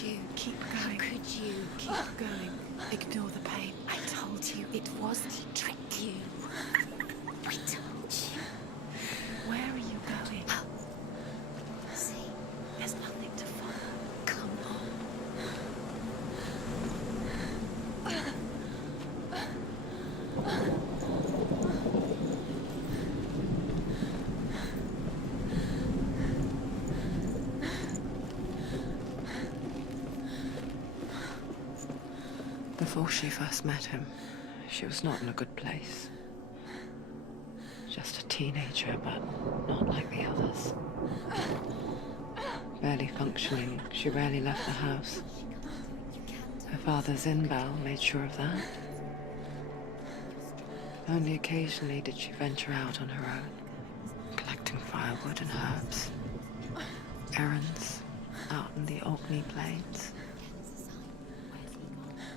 you? Keep How going. could you? Keep going. Ignore the pain. I told you it was to trick you. I told you. Where are you going? Oh. See, There's nothing to follow. come on. Before she first met him, she was not in a good place. Just a teenager, but not like the others. Barely functioning, she rarely left the house. Her father's in-bell made sure of that. Only occasionally did she venture out on her own, collecting firewood and herbs. Errands out in the Orkney Plains.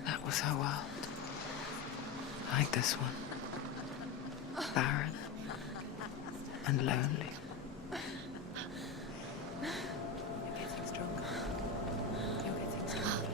That was her world. Like this one. Barren and lonely. You're getting stronger. You're getting stronger.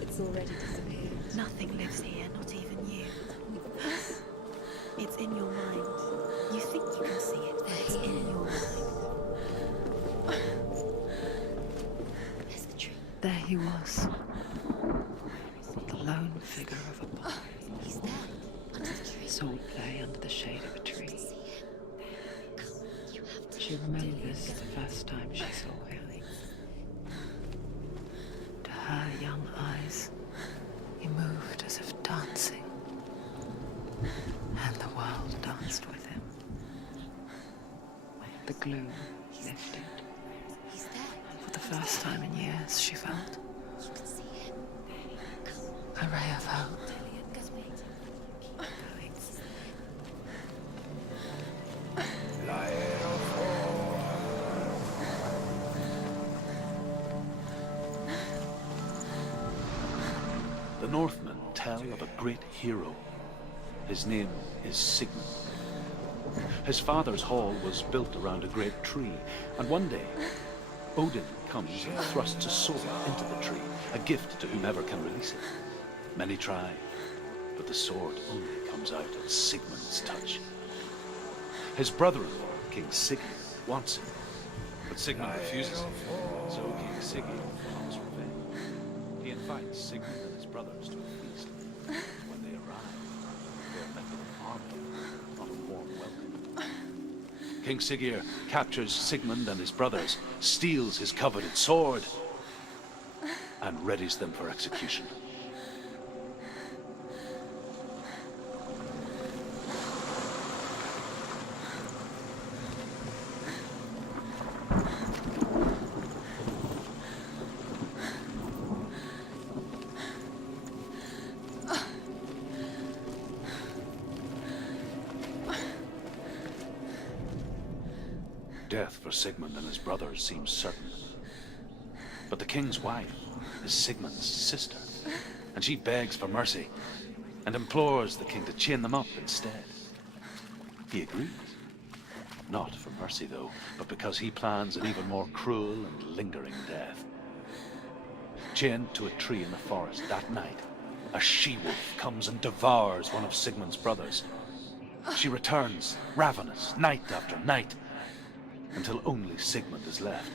It's already disappeared. Nothing lives here, not even you. It's in your mind. You think you can see it, but it's in your mind. There's the tree. There he was. The lone figure of a boy. He's there, under the tree. Swordplay under the shade of a tree. See him. Come, you have to. She remembers the first time she saw him. To her young eyes, he moved as if dancing. And the world danced with him. The gloom lifted. He's there. For the first time in years, she felt You can see him. a ray of hope. Just wait. Keep going. The Northmen tell of a great hero. His name is Sigmund. His father's hall was built around a great tree, and one day, Odin comes and thrusts a sword into the tree, a gift to whomever can release it. Many try, but the sword only comes out at Sigmund's touch. His brother-in-law, King Sigurd, wants it, but Sigmund refuses it, so King Sigurd wants revenge. He invites Sigmund and his brothers to a feast. When they arrive, they are met with an army, not a warm welcome. King Sigurd captures Sigmund and his brothers, steals his coveted sword, and readies them for execution. Death for Sigmund and his brothers seems certain. But the king's wife is Sigmund's sister, and she begs for mercy and implores the king to chain them up instead. He agrees. Not for mercy, though, but because he plans an even more cruel and lingering death. Chained to a tree in the forest that night, a she-wolf comes and devours one of Sigmund's brothers. She returns, ravenous, night after night, until only Sigmund is left.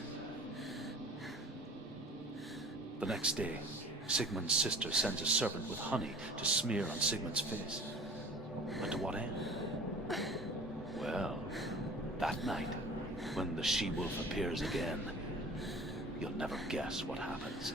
The next day, Sigmund's sister sends a servant with honey to smear on Sigmund's face. But to what end? Well, that night, when the she-wolf appears again, you'll never guess what happens.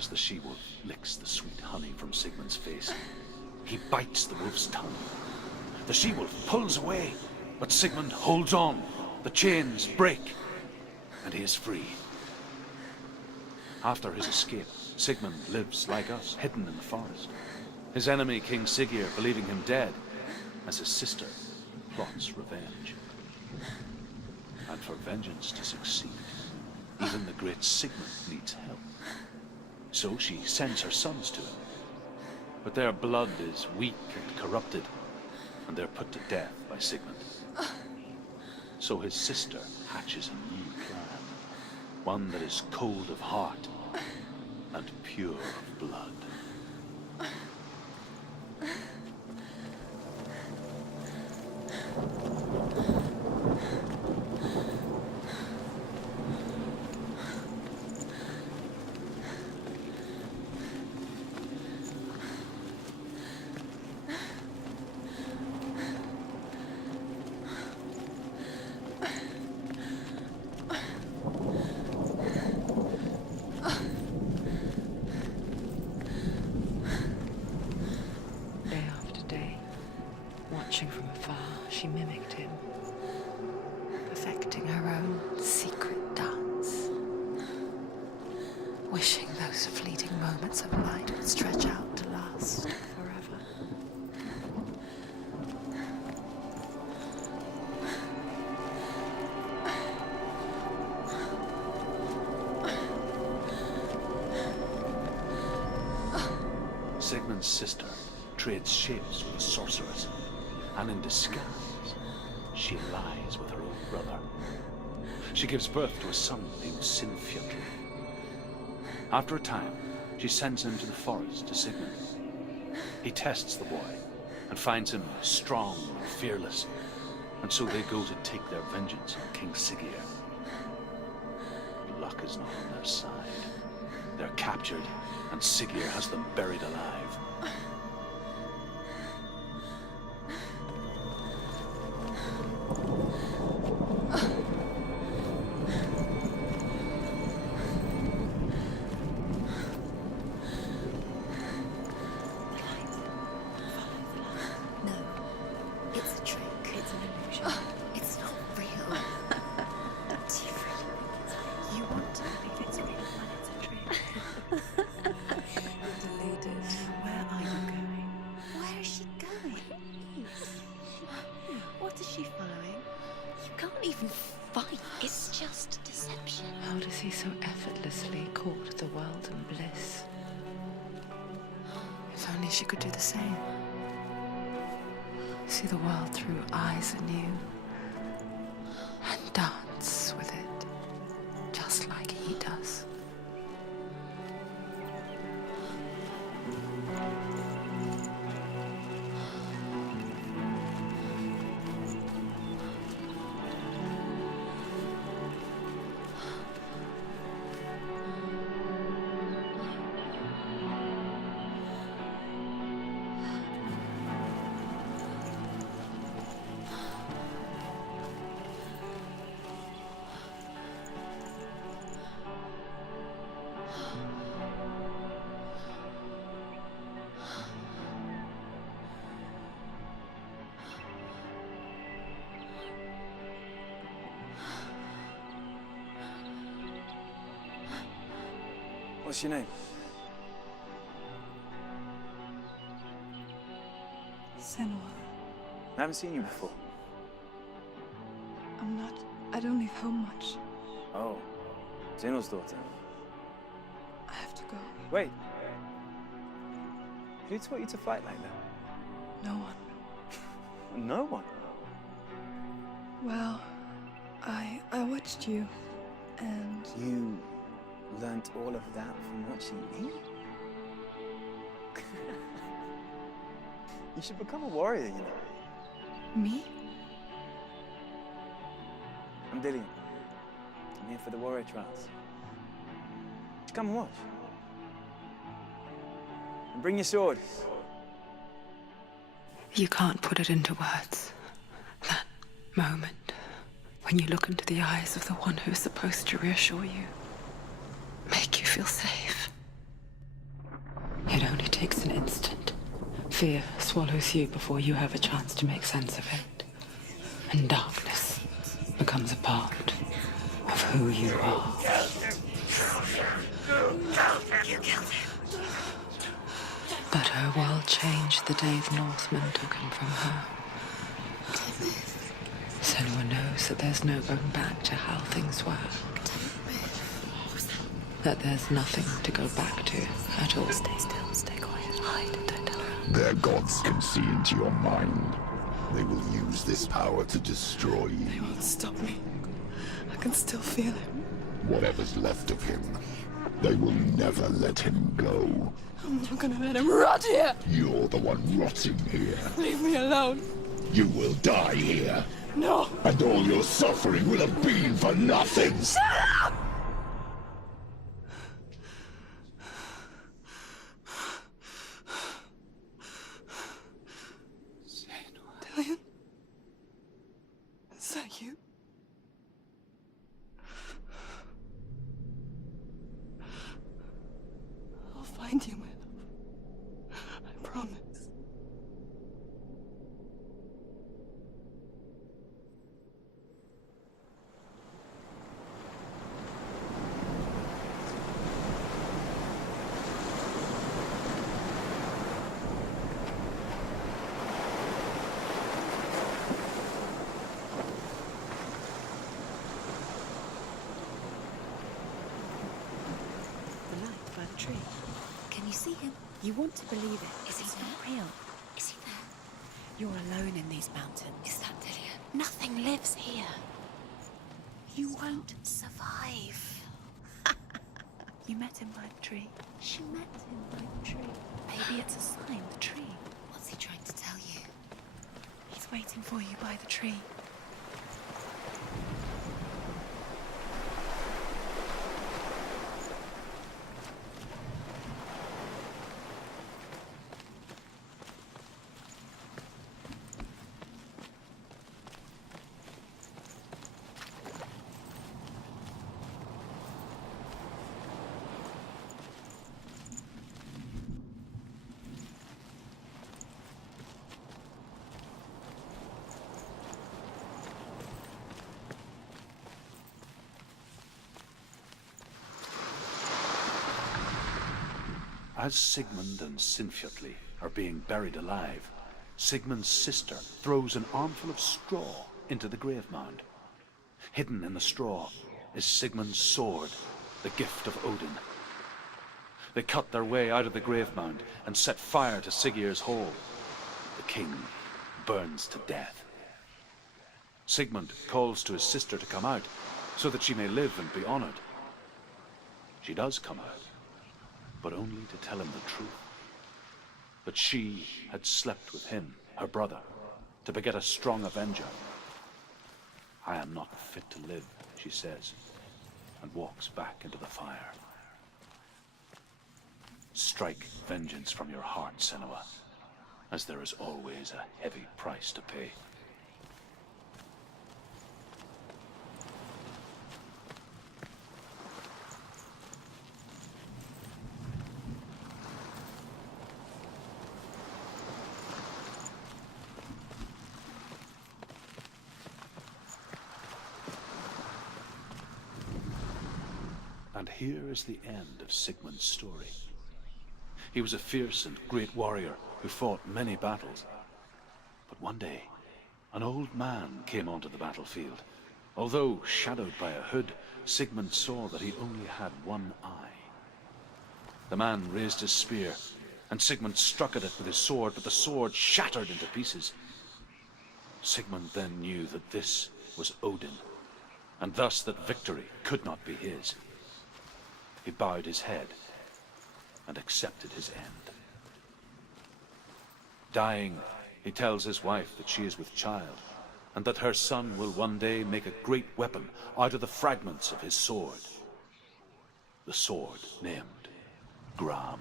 as the she-wolf licks the sweet honey from Sigmund's face. He bites the wolf's tongue. The she-wolf pulls away, but Sigmund holds on. The chains break, and he is free. After his escape, Sigmund lives like us, hidden in the forest. His enemy, King Siggeir, believing him dead, as his sister plots revenge. And for vengeance to succeed, even the great Sigmund needs help. So she sends her sons to him. But their blood is weak and corrupted, and they're put to death by Sigmund. So his sister hatches a new plan, one that is cold of heart and pure of blood. Watching from afar, she mimicked him, perfecting her own secret dance, wishing those fleeting moments of light would stretch out to last forever. Sigmund's sister trades shapes with a sorceress, and in disguise, she lies with her own brother. She gives birth to a son named Sinfjötl. After a time, she sends him to the forest to Sigmund. He tests the boy and finds him strong and fearless, and so they go to take their vengeance on King Siggeir. Luck is not on their side. They're captured, and Siggeir has them buried alive. How does he so effortlessly court the world and bliss? If only she could do the same. See the world through eyes anew and dance with it, just like he does. What's your name? Senua. I haven't seen you before. I don't leave home much. Oh, Zenua's daughter. I have to go. Wait. Who taught you to fight like that? No one. No one? Well, I watched you, and You learnt all of that from watching me? You should become a warrior, you know. me? I'm Dillian. I'm here for the warrior trials. Just come and watch. And bring your sword. You can't put it into words. That moment when you look into the eyes of the one who's supposed to reassure you, make you feel safe. It only takes an instant. Fear swallows you before you have a chance to make sense of it. And darkness becomes a part of who you are. But her world changed the day the Northmen took him from her. Senua knows that there's no going back to how things were. That there's nothing to go back to at all. Stay still, stay quiet, hide, don't tell her. Their gods can see into your mind. They will use this power to destroy you. They won't stop me. I can still feel him. Whatever's left of him, they will never let him go. I'm not gonna let him rot here! You're the one rotting here. Leave me alone! You will die here. No! And all your suffering will have been for nothing. Shut up! Dillion? Is that you? I'll find you, my love. I promise. The light by the tree. Can you see him? You want to believe it. Is he It's there? not real. Is he there? You're alone in these mountains. Is that Dillion? Nothing lives here. You won't survive. You met him by the tree. She met him by the tree. Maybe it's a sign, the tree. What's he trying to tell you? He's waiting for you by the tree. As Sigmund and Sinfjotli are being buried alive, Sigmund's sister throws an armful of straw into the grave mound. Hidden in the straw is Sigmund's sword, the gift of Odin. They cut their way out of the grave mound and set fire to Siggeir's hall. The king burns to death. Sigmund calls to his sister to come out so that she may live and be honored. She does come out, but only to tell him the truth. That she had slept with him, her brother, to beget a strong avenger. I am not fit to live, she says, and walks back into the fire. Strike vengeance from your heart, Senua, as there is always a heavy price to pay. And here is the end of Sigmund's story. He was a fierce and great warrior who fought many battles. But one day, an old man came onto the battlefield. Although shadowed by a hood, Sigmund saw that he only had one eye. The man raised his spear, and Sigmund struck at it with his sword, but the sword shattered into pieces. Sigmund then knew that this was Odin, and thus that victory could not be his. He bowed his head and accepted his end. Dying, he tells his wife that she is with child, and that her son will one day make a great weapon out of the fragments of his sword. The sword named Gram.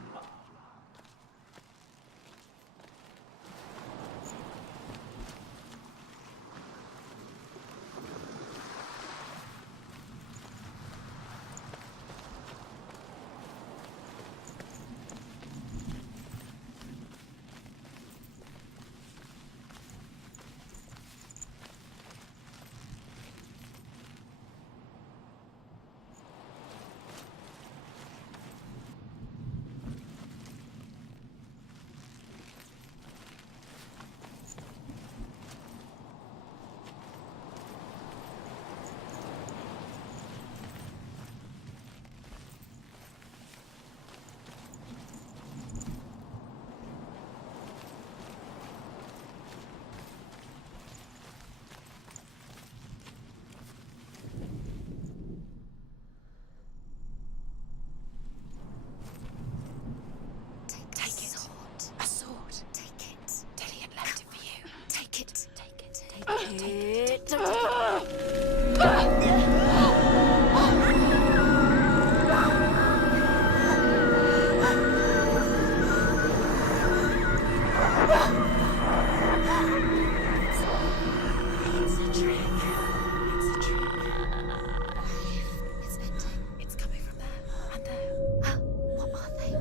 It's a trick. It's a trick. It's venting. It's coming from there and there. Oh, what are they?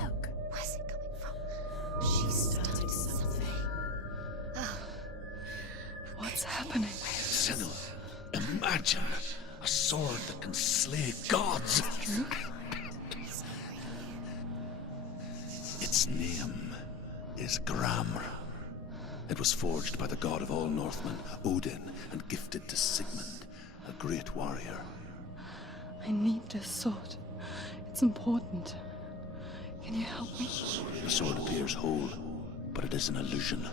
Look. Where's it coming from? She started something. Oh. What's happening? Senua, imagine a sword that can slay gods. Its name is Gramr. It was forged by the god of all Northmen, Odin, and gifted to Sigmund, a great warrior. I need this sword. It's important. Can you help me? The sword appears whole, but it is an illusion.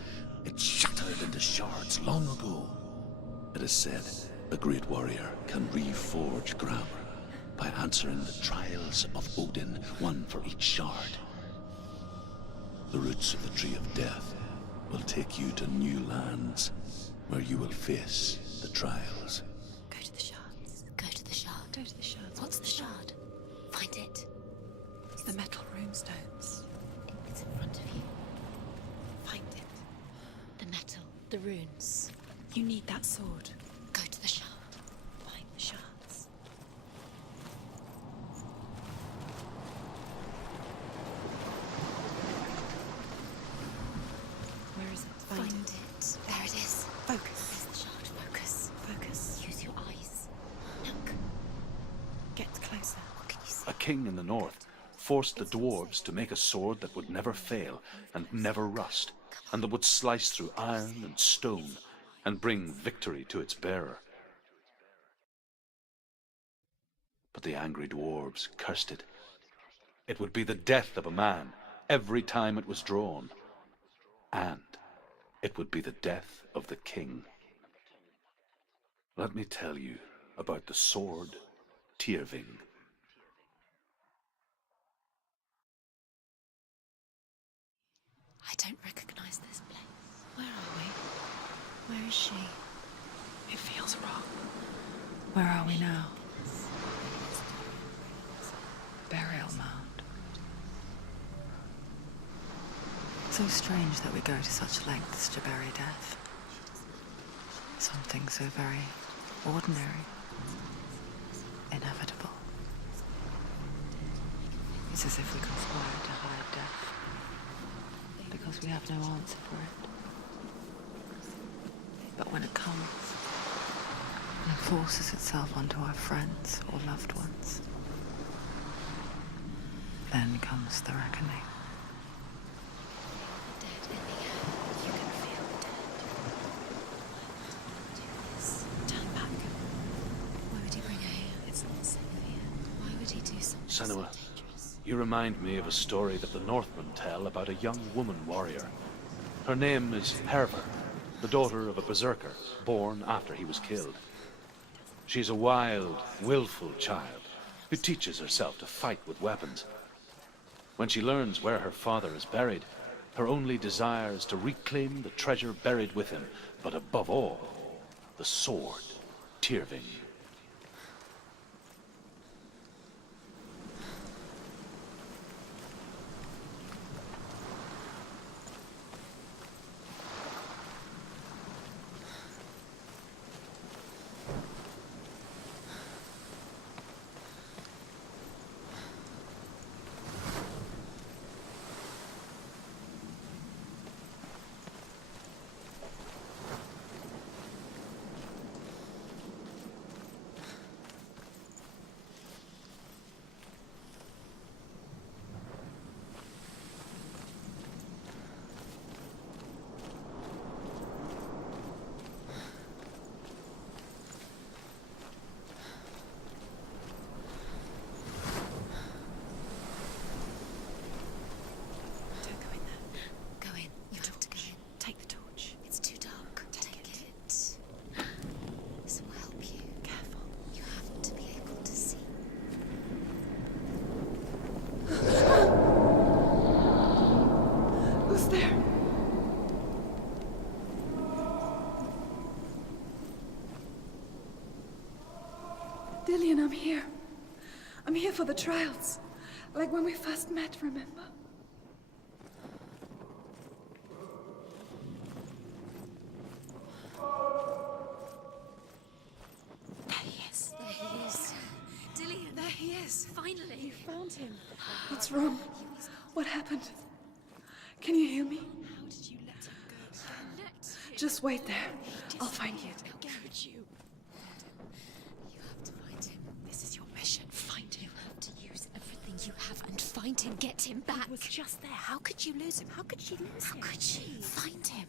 It shattered into shards long ago. It is said a great warrior can reforge Gramr by answering the trials of Odin, one for each shard. The roots of the Tree of Death will take you to new lands where you will face the trials. Go to the shards. Go to the shard. Go to the shards. What's the shard? Find it. It's the metal runestones. It's in front of you. Find it. The metal. The runes. You need that sword. Go to the shard. Find the shards. Where is it? Find it. There it is. Focus. There's the shard. Focus. Focus. Use your eyes. Look. Get closer. What can you see? A king in the north forced the dwarves to make a sword that would never fail and never rust, and that would slice through iron and stone and bring victory to its bearer. But the angry dwarves cursed it. It would be the death of a man every time it was drawn, and it would be the death of the king. Let me tell you about the sword Tyrving. I don't recognize this place. Where are we? Where is she? It feels wrong. Where are we now? Burial mound. So strange that we go to such lengths to bury death. Something so very ordinary, inevitable. It's as if we conspire to hide death, because we have no answer for it. But when it comes, and it forces itself onto our friends or loved ones, then comes the reckoning. Dead in the air. You can feel dead. Do this. Turn back. Why would he bring her here? It's not safe here. Why would he do something so Senua, dangerous? you remind me of a story that the Northmen tell about a young woman warrior. Her name is Hervor, the daughter of a berserker, born after he was killed. She's a wild, willful child who teaches herself to fight with weapons. When she learns where her father is buried, her only desire is to reclaim the treasure buried with him, but above all, the sword, Tyrving. I'm here. I'm here for the trials. Like when we first met, remember? There he is. There he is. Dillian, there he is. Finally. You found him. What's wrong? What happened? Can you hear me? How did you let him go? Just wait there. I'll find you. How could you? You have to find him. This is your mission. Find him. You have to use everything you have and find him. Get him back. He was just there. How could you lose him? How could she lose him? How could she? Find him.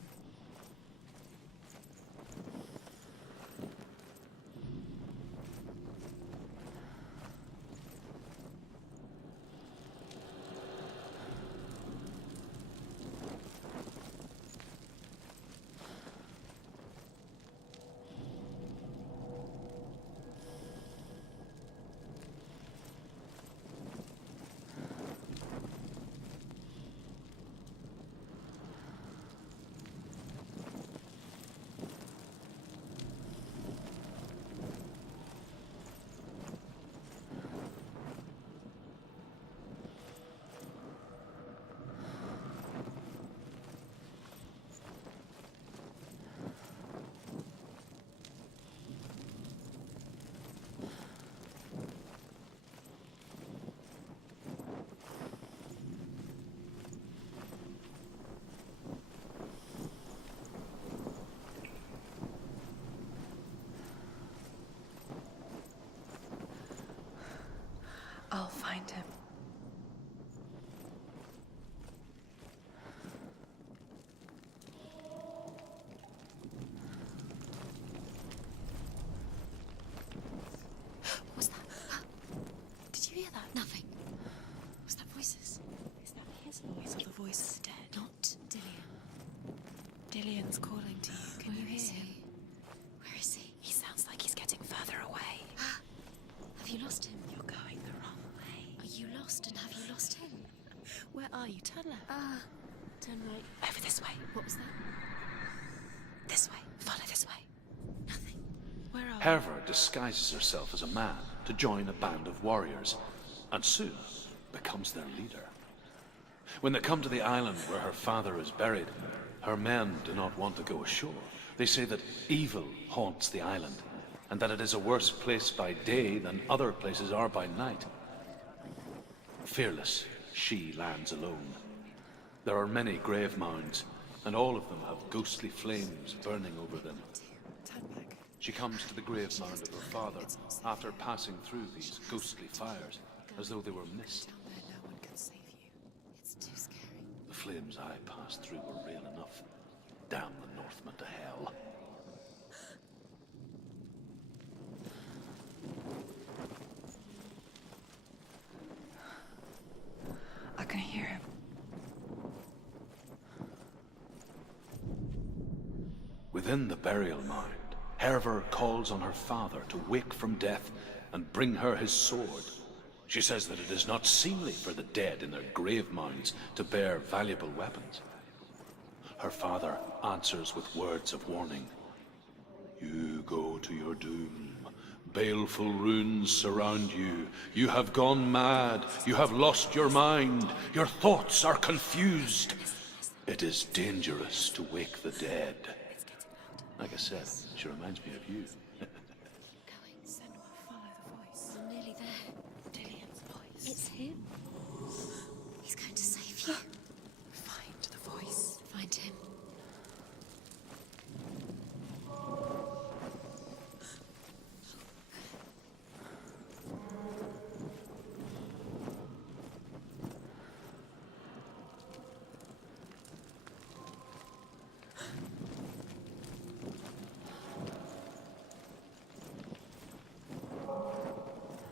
I'll find him. What was that? Did you hear that? Nothing. Was that voices? Is that his voice or the voice is dead? Not Dillian. Dillian's calling to you. Can you Where is hear him? he? Where is he? He sounds like he's getting further away. Have you lost him? You're going the wrong way. Are you lost and have you lost him? Where are you? Turn left. Turn right. Over this way. What was that? This way. Follow this way. Nothing. Where are Herva disguises herself as a man to join a band of warriors, and soon becomes their leader. When they come to the island where her father is buried, her men do not want to go ashore. They say that evil haunts the island, and that it is a worse place by day than other places are by night. Fearless, she lands alone. There are many grave mounds, and all of them have ghostly flames burning over them. Turn back. She comes to the grave mound of her father after passing through these ghostly fires, as though they were mist. Down there, no one can save you. It's too scary. The flames I passed through were real enough. Damn the Northmen to hell. I can hear him. Within the burial mound, Herver calls on her father to wake from death and bring her his sword. She says that it is not seemly for the dead in their grave mounds to bear valuable weapons. Her father answers with words of warning. You go to your doom. Baleful runes surround you. You have gone mad. You have lost your mind. Your thoughts are confused. It is dangerous to wake the dead. Like I said, she reminds me of you. Going. Senua, follow the voice. I'm nearly there. Dillian's voice. It's him. He's going to save you. Find the voice. Find him.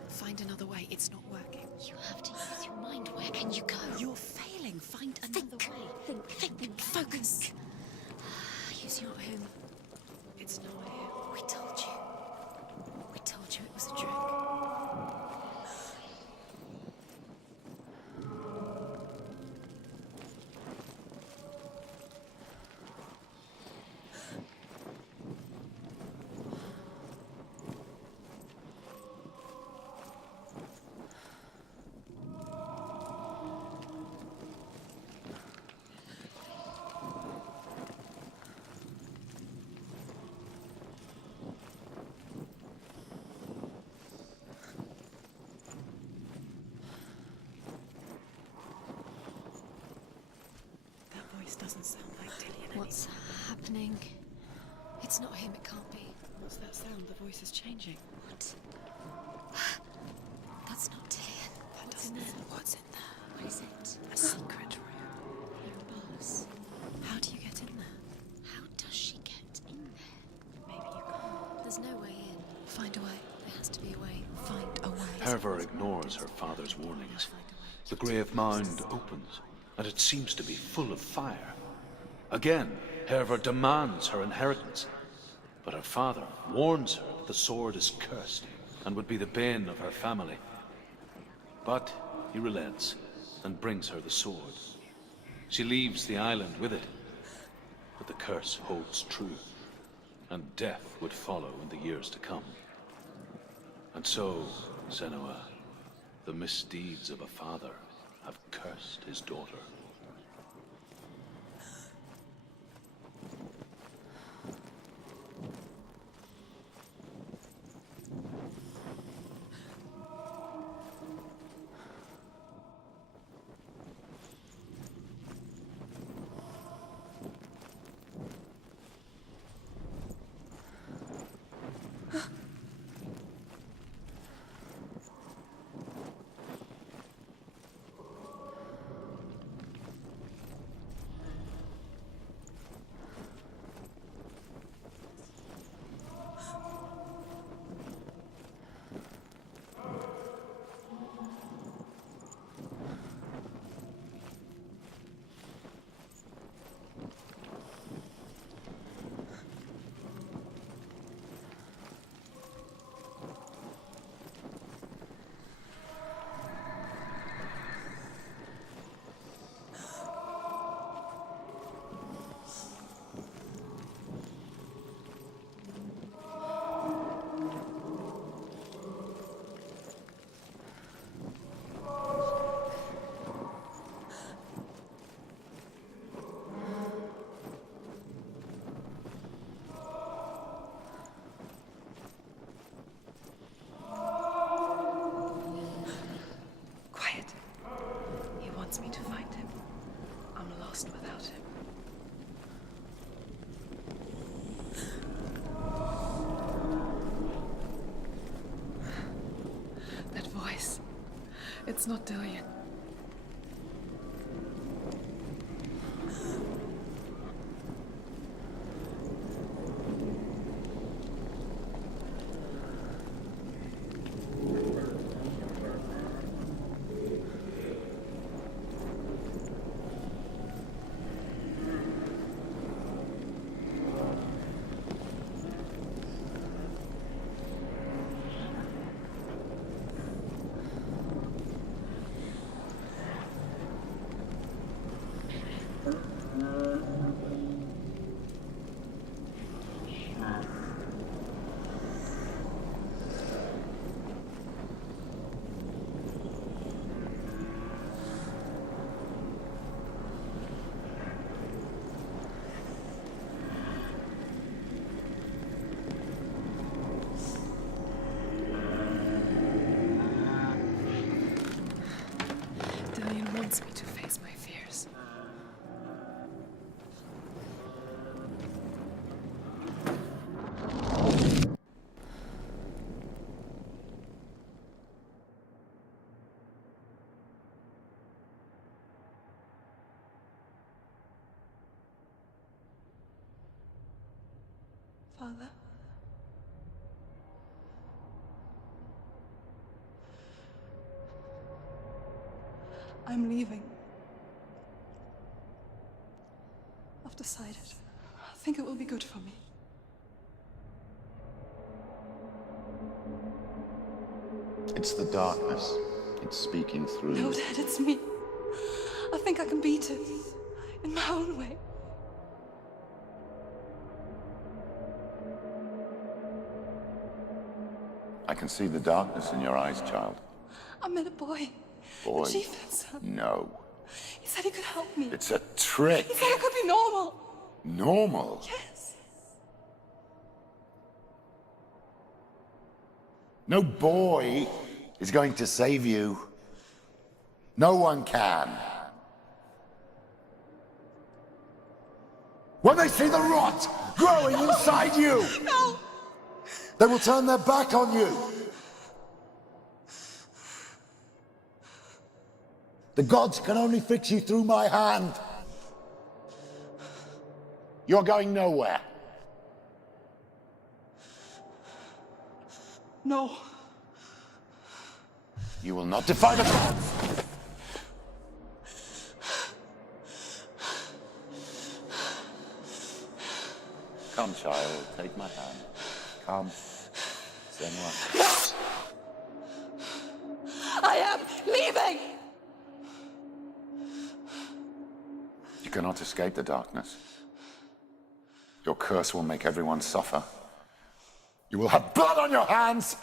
Find another way. It's not working. You have to use your mind. Where can you go? You're failing. Find another Think. way. Think. Focus. Use your home. It's not here. We told you. We told you it was a trick. voice doesn't sound like Dillian What's happening? It's not him, it can't be. What's that sound? The voice is changing. What? That's not Dillian. What's in there? What's in there? What is it? A secret room. Your boss. How do you get in there? How does she get in there? Maybe you can't. There's no way in. Find a way. There has to be a way. Find a way. Herver ignores her father's warnings. The grave mound opens, and it seems to be full of fire. Again, Herver demands her inheritance, but her father warns her that the sword is cursed and would be the bane of her family. But he relents and brings her the sword. She leaves the island with it, but the curse holds true, and death would follow in the years to come. And so, Senua, the misdeeds of a father have cursed his daughter. Quiet. He wants me to find him. I'm lost without him. That voice. It's not Dillian. Dillian wants me to face my fears. Father? I'm leaving. I've decided. I think it will be good for me. It's the darkness. It's speaking through No, you. Dad, it's me. I think I can beat it. In my own way. I can see the darkness in your eyes, child. I met a boy. Boy. The chieftain's son. No. He said he could help me. It's a trick. He said I could be normal. Normal. Yes. No boy is going to save you. No one can. When they see the rot growing inside you, No! they will turn their back on you. The gods can only fix you through my hand. You're going nowhere. No. You will not defy the gods. Come, child, take my hand. Come, Senua. I am leaving! You cannot escape the darkness. Your curse will make everyone suffer. You will have blood on your hands!